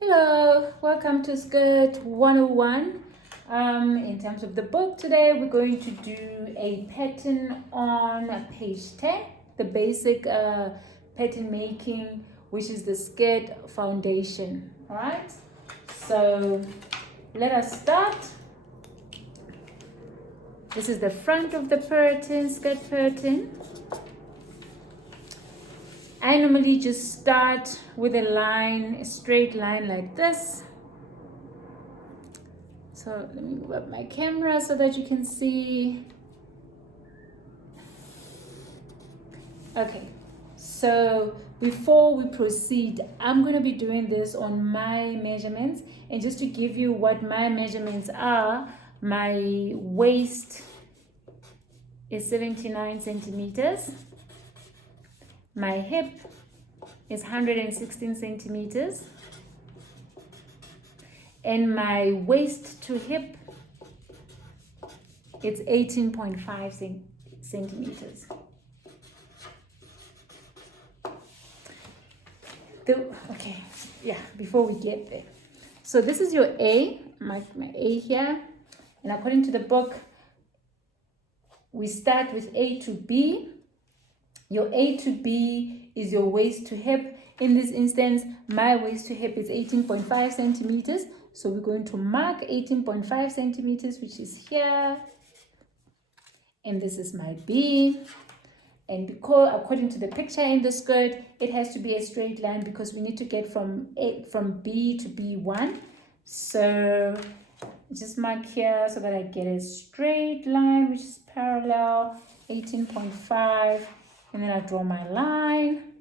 Hello, welcome to Skirt 101. In terms of the book today, we're going to do a pattern on page 10, the basic pattern making, which is the skirt foundation. All right, so let us start. This is the front of the pattern, skirt pattern. I normally just start with a line, a straight line like this. So let me move up my camera so that you can see. Okay, so before we proceed, I'm going to be doing this on my measurements. And just to give you what my measurements are, my waist is 79 centimeters. My hip is 116 centimeters. And my waist to hip, it's 18.5 centimeters. Before we get there. So this is your A, my A here. And according to the book, we start with A to B. Your A to B is your waist to hip. In this instance, my waist to hip is 18.5 centimeters. So we're going to mark 18.5 centimeters, which is here. And this is my B. And because according to the picture in the skirt, it has to be a straight line because we need to get from B to B1. So just mark here so that I get a straight line, which is parallel, 18.5. And then I draw my line,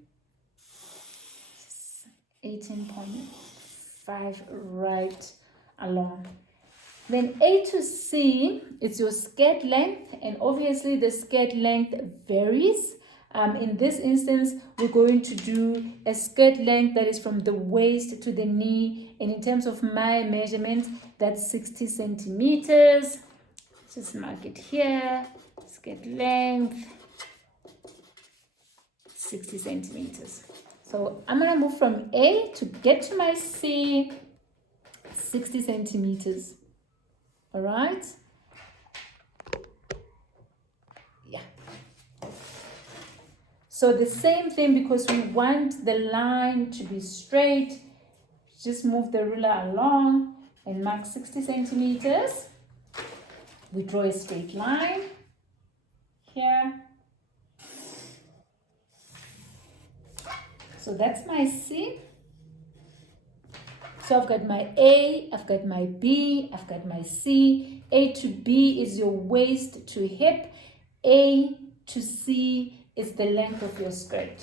18.5 right along. Then A to C, it's your skirt length, and obviously the skirt length varies. In this instance, we're going to do a skirt length that is from the waist to the knee, and in terms of my measurement, that's 60 centimeters. Just mark it here, skirt length, 60 centimeters. So I'm going to move from A to get to my C, 60 centimeters. All right. Yeah. So the same thing, because we want the line to be straight, just move the ruler along and mark 60 centimeters. We draw a straight line here. So that's my C. So I've got my A, I've got my B, I've got my C. A to B is your waist to hip. A to C is the length of your skirt.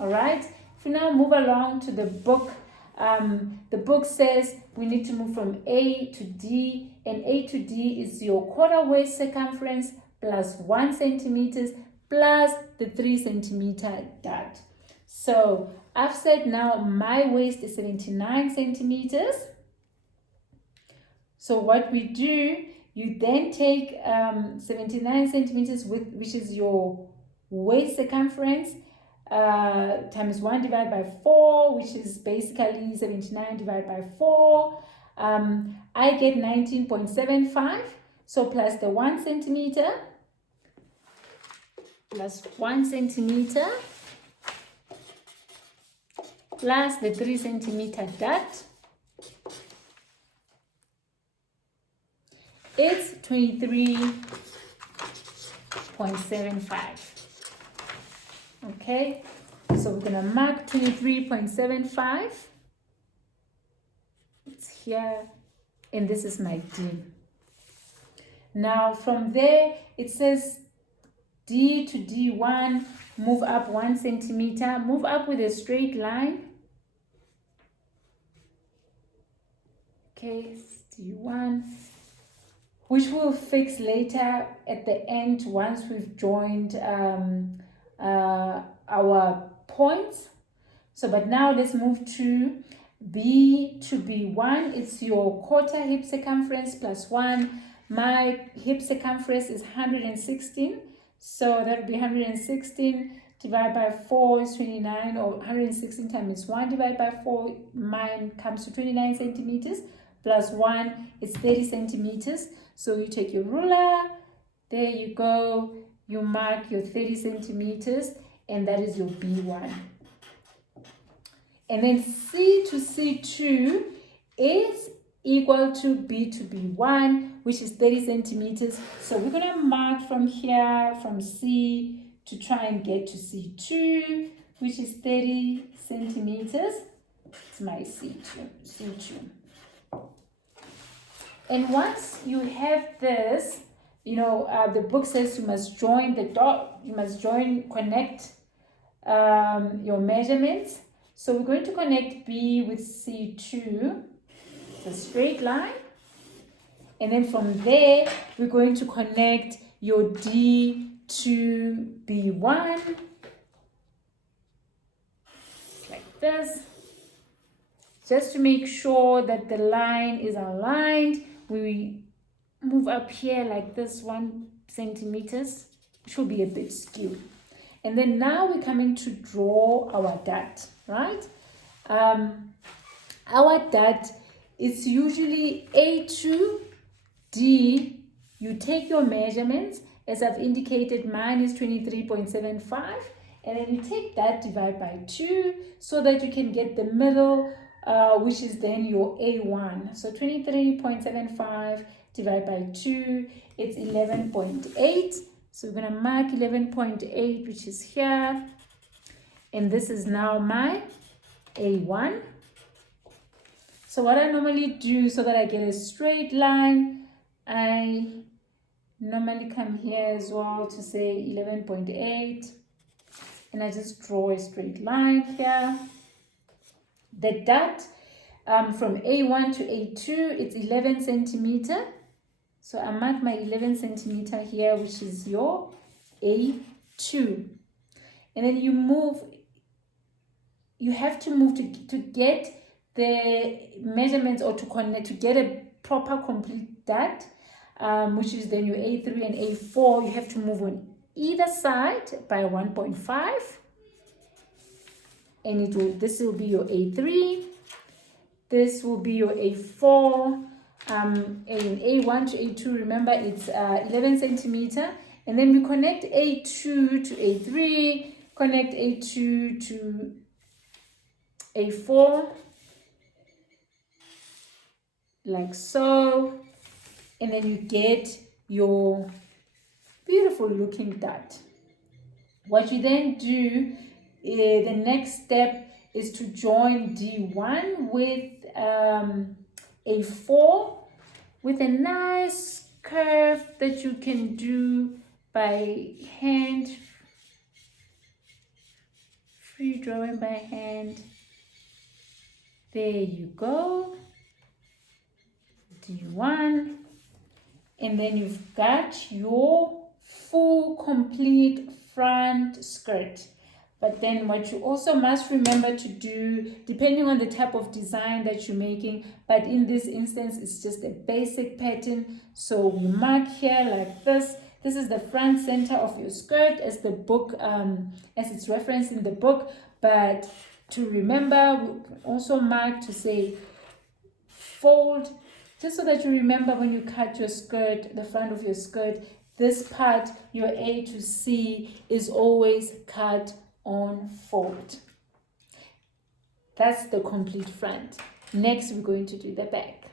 All right. If we now move along to the book, the book says we need to move from A to D, and A to D is your quarter waist circumference plus 1 centimeters plus the 3 centimeter dot. So I've said now my waist is 79 centimeters. So what we do, you then take 79 centimeters, which is your waist circumference, times 1 divided by 4, which is basically 79 divided by 4. I get 19.75. So plus the 1 centimeter, plus 1 centimeter, plus the 3 centimeter dot, it's 23.75. Okay, so we're gonna mark 23.75. It's here, and this is my D. Now from there, it says D to D1, move up 1 centimeter, move up with a straight line. Okay, D1, which we'll fix later at the end once we've joined our points. So, but now let's move to B to B1. It's your quarter hip circumference plus 1. My hip circumference is 116. So that would be 116 divided by 4 is 29, or 116 times 1 divided by 4, mine comes to 29 centimeters, plus 1 is 30 centimeters. So you take your ruler, there you go, you mark your 30 centimeters, and that is your B1. And then C to C2 is equal to B to B1, which is 30 centimeters. So we're going to mark from here, from C, to try and get to C2, which is 30 centimeters. It's my C2. And once you have this, the book says you must join the dot, connect your measurements. So we're going to connect B with C2, it's a straight line. And then from there, we're going to connect your D to B1, like this. Just to make sure that the line is aligned, we move up here like this 1 centimeters, which will be a bit skewed. And then now we're coming to draw our dot, right? Our dot is usually A to D. You take your measurements, as I've indicated, mine is 23.75, and then you take that, divide by 2, so that you can get the middle, which is then your A1. So 23.75 divided by 2, it's 11.8. So we're going to mark 11.8, which is here. And this is now my A1. So what I normally do, so that I get a straight line, I normally come here as well to say 11.8. And I just draw a straight line here. The dot from A1 to A2, it's 11 centimeter. So I mark my 11 centimeter here, which is your A2. And then you have to move to get the measurements, or to connect, to get a proper complete dot, which is then your A3 and A4. You have to move on either side by 1.5. And this will be your A3. This will be your A4. And A1 to A2, remember it's 11 centimeter. And then we connect A2 to A3, connect A2 to A4, like so. And then you get your beautiful looking dot. What you then do, the next step is to join D1 with A4 with a nice curve that you can do by hand, free drawing by hand. There you go, D1. And then you've got your full complete front skirt. But then what you also must remember to do, depending on the type of design that you're making, but in this instance, it's just a basic pattern. So we mark here like this. This is the front center of your skirt as the book, as it's referenced in the book. But to remember, we also mark to say fold, just so that you remember when you cut your skirt, the front of your skirt, this part, your A to C, is always cut on fold. That's the complete front. Next, we're going to do the back.